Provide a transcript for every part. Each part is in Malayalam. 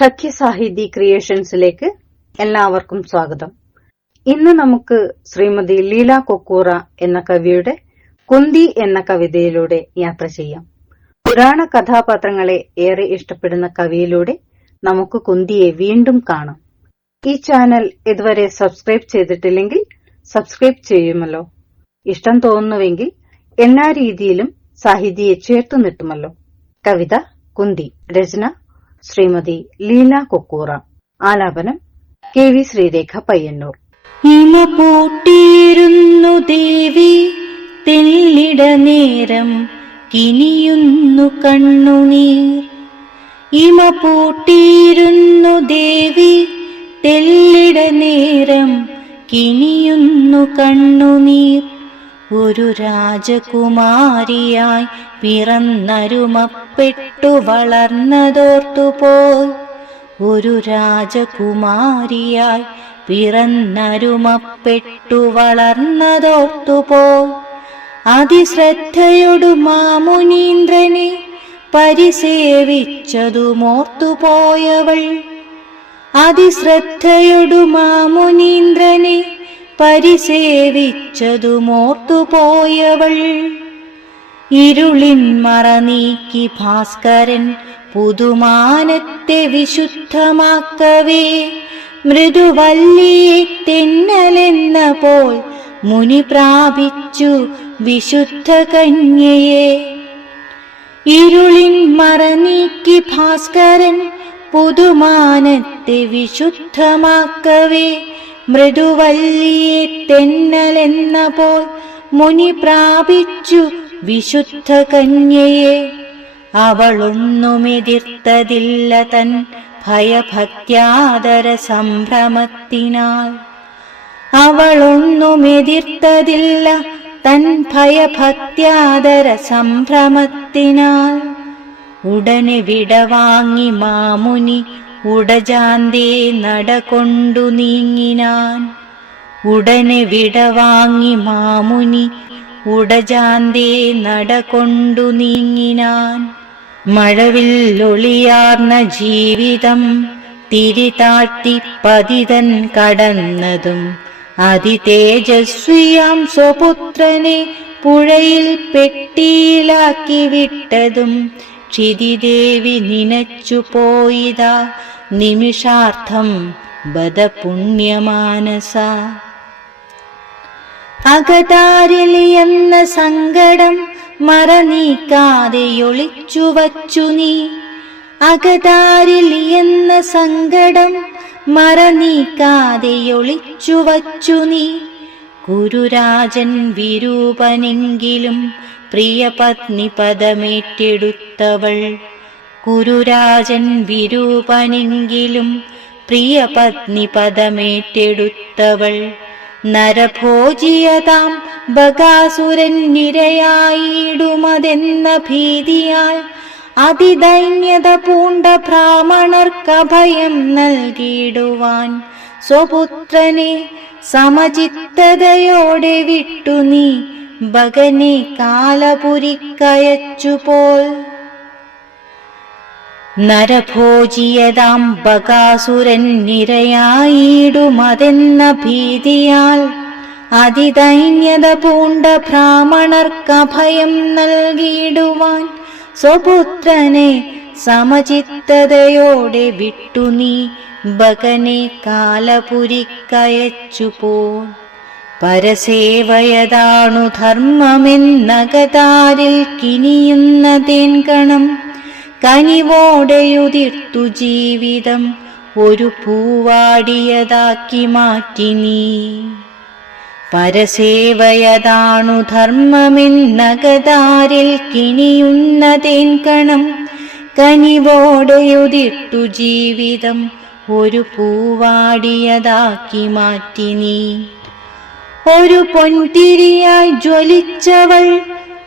സഖ്യസാഹിതി ക്രിയേഷൻസിലേക്ക് എല്ലാവർക്കും സ്വാഗതം. ഇന്ന് നമുക്ക് ശ്രീമതി ലീല കൊക്കൂറ എന്ന കവിയുടെ കുന്തി എന്ന കവിതയിലൂടെ യാത്ര ചെയ്യാം. പുരാണ കഥാപാത്രങ്ങളെ ഏറെ ഇഷ്ടപ്പെടുന്ന കവിയിലൂടെ നമുക്ക് കുന്തിയെ വീണ്ടും കാണാം. ഈ ചാനൽ ഇതുവരെ സബ്സ്ക്രൈബ് ചെയ്തിട്ടില്ലെങ്കിൽ സബ്സ്ക്രൈബ് ചെയ്യുമല്ലോ. ഇഷ്ടം തോന്നുന്നുവെങ്കിൽ എല്ലാ രീതിയിലും സാഹിതിയെ ചേർത്തു നിട്ടുമല്ലോ. കവിത കുന്തി. രചന ശ്രീമതി ലീല കൊക്കൂറ. ആലാപനം KV ശ്രീരേഖ പയ്യന്നൂർ. ഇമ പൂട്ടിയിരുന്നു ദേവി തെല്ലിട നേരം കിനിയുന്നു കണ്ണുനീർ. ഇമ പൂട്ടിയിരുന്നു ദേവി തെല്ലിട നേരം കിനിയുന്നു കണ്ണുനീർ. ഒരു രാജകുമാരിയായി പിറന്നരുമപ്പെട്ടു വളർന്നതോർത്തുപോയി. ഒരു രാജകുമാരിയായി പിറന്നരുമപ്പെട്ടു വളർന്നതോർത്തുപോയി. അതിശ്രദ്ധയൊടു മാമുനീന്ദ്രനെ പരിസേവിച്ചതുമോർത്തുപോയവൾ. അതിശ്രദ്ധയൊടു മാമുനീന്ദ്രനെ പരിസേവിച്ചതുമോർത്തുപോയവൾ. ഇരുളിൻ മറ നീക്കി ഭാസ്കരൻ പുതുമാനത്തെ വിശുദ്ധമാക്കവേ, മൃദുവല്ലിയെ തെന്നലെന്ന പോൽ മുനി പ്രാപിച്ചു വിശുദ്ധ കന്യയെ. ഇരുളിൻ മറ നീക്കി ഭാസ്കരൻ പുതുമാനത്തെ വിശുദ്ധമാക്കവേ, മൃദുവല്ലിയെ തെന്നലെന്ന പോൽ മുനി പ്രാപിച്ചു വിശുദ്ധ കന്യയെ. അവളൊന്നുമെതിർത്തതില്ല തൻ ഭയഭക്ത്യാദര സംഭ്രമത്തിനാൽ. അവളൊന്നുമെതിർത്തതില്ല തൻ ഭയഭക്ത്യാദര സംഭ്രമത്തിനാൽ. ഉടനെ വിടവാങ്ങി മാമുനി ഉടജാന്തേ നടകൊണ്ടു നീങ്ങിനാൻ. ഉടനെ വിടവാങ്ങി മാമുനി ഉടജാന്തേ നടകൊണ്ടു നീങ്ങിനാൻ. മഴവില്ലൊളിയാർന്ന ജീവിതം തിരിതാഴ്ത്തി പതിതൻ കടന്നതും അതിതേജസ്വിയാം സ്വപുത്രനെ പുഴയിൽ പെട്ടിയിലാക്കി വിട്ടതും ക്ഷിതിദേവി നിനച്ചു പോയിതാ നിമിഷാർത്ഥം ബദ പുണ്യമാനസ. അകതാരിലിയെന്ന സങ്കടം മറനീക്കാതെ ഒളിച്ചു വച്ചു നീ. അകതാരിലിയെന്ന സങ്കടം മറനീക്കാതെ ഒളിച്ചു വച്ചു നീ. ഗുരുരാജൻ വിരൂപനെങ്കിലും പ്രിയപത്നി പദമേറ്റെടുത്തവൾ. ഗുരുരാജൻ വിരൂപനെങ്കിലും പ്രിയപത്നി പദമേറ്റെടുത്തവൾ. നരഭോജിയതാം ബകാസുരൻ നിരയായിടുമതെന്ന ഭീതിയാൽ അതിദൈന്യത പൂണ്ട ബ്രാഹ്മണർക്കഭയം നൽകിയിടുവാൻ സ്വപുത്രനെ സമചിത്തതയോടെ വിട്ടു നീ ഭഗനെ കാലപുരിക്കയച്ചുപോൽ. നരഭോജിയതാം ബകാസുരൻ നിരയായിടുമതെന്ന ഭീതിയാൽ അതിദൈന്യത പൂണ്ട ബ്രാഹ്മണർക്കഭയം നൽകിയിടുവാൻ സ്വപുത്രനെ സമചിത്തതയോടെ വിട്ടു നീ ഭഗനെ കാലപുരിക്കയച്ചുപോൽ. പരസേവയതാണു ധർമ്മമെന്നകതാരിൽ കിനിയുന്നതേൻ കണം. കനിവോടെയുതിർത്തു ജീവിതം ഒരു പൂവാടിയതാക്കി മാറ്റി നീ. പരസേവയതാണു ധർമ്മമെന്നകതാരിൽ കിനിയുന്നതേൻ കണം. കനിവോടെയുതിർത്തു ജീവിതം ഒരു പൂവാടിയതാക്കി മാറ്റി നീ. ഒരു പൊൻതിരിയായി ജ്വലിച്ചവൾ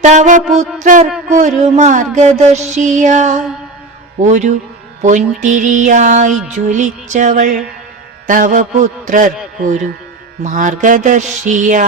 തവ പുത്രർക്കൊരു മാർഗദർശിയാ. ഒരു പൊൻതിരിയായി ജ്വലിച്ചവൾ തവ പുത്രർക്കൊരു മാർഗദർശിയാ.